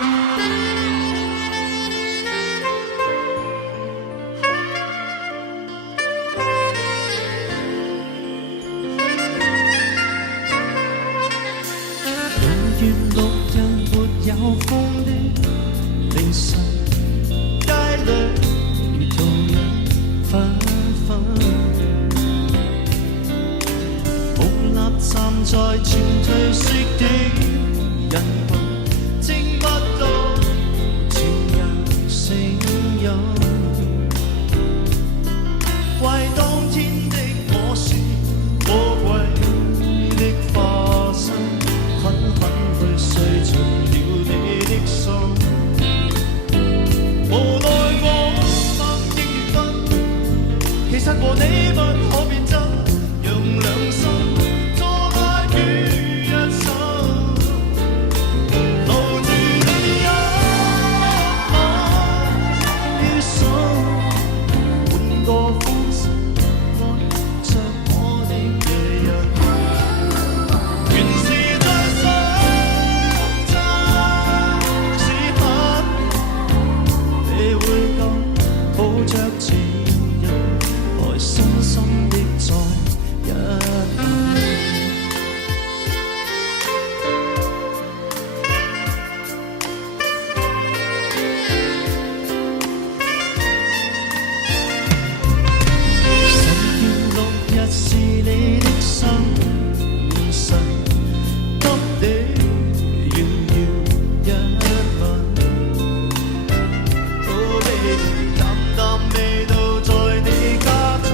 月綠日沒有風的凌晨，街裏如同人紛紛，木立站在漸褪色的人群，靜默到情人聲音，為當天的我是可貴的化身，狠狠去碎盡了你的心。無奈我默認緣分，其實和你不可變真，讓兩心錯愛於一生，留住你一晚於心，換個方式愛着我的女人。原是在相差時刻，你會咁抱着情人，來深深的再一吻。晨見落日是你的生辰，給你遙遙一吻。Oh baby，淡淡味道在你家中，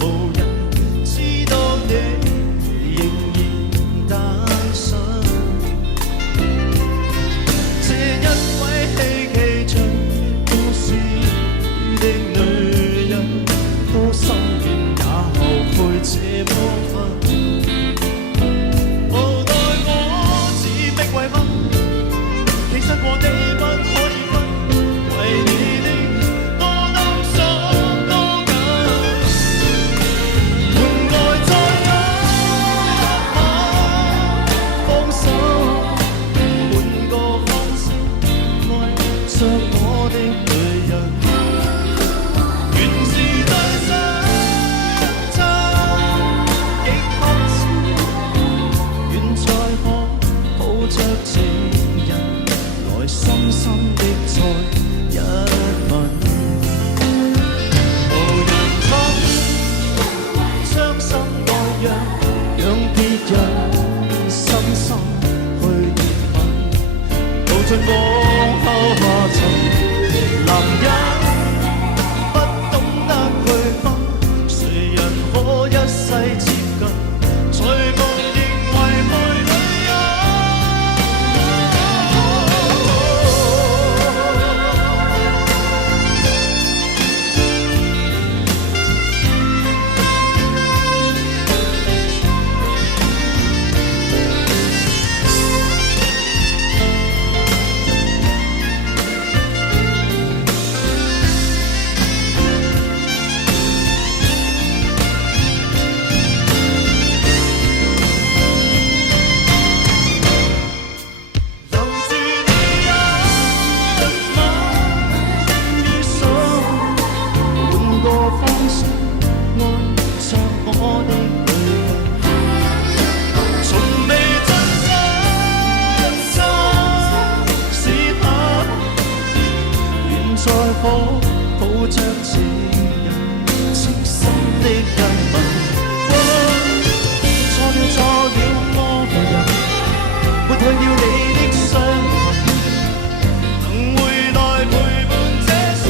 無人知道你仍然單身。這一位希冀着故事的女人，多心軟也後悔這麼分。無奈我只逼為分，其實和你不可以分，為你的多擔心多緊，換愛再一晚放手，換個方式愛着我的女人。原是在相差極刻時，願再可抱着情人，來深深的再一吻。無人肯將心愛讓別人深深去熱吻，道盡往後下沉，男人不懂得區分，誰人可一世接近，才無認為愛女人。留住你一晚於心，換個方式愛着我的女人，從未真心時刻，願再可抱着情人，情深的一吻。錯了愛人，沒向要你的傷痕，能回來陪伴這生，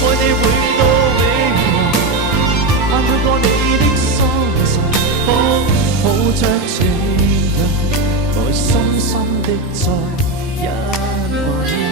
愛你永到永恆，盼去過你的心神，可抱着情人，來深深的再一吻。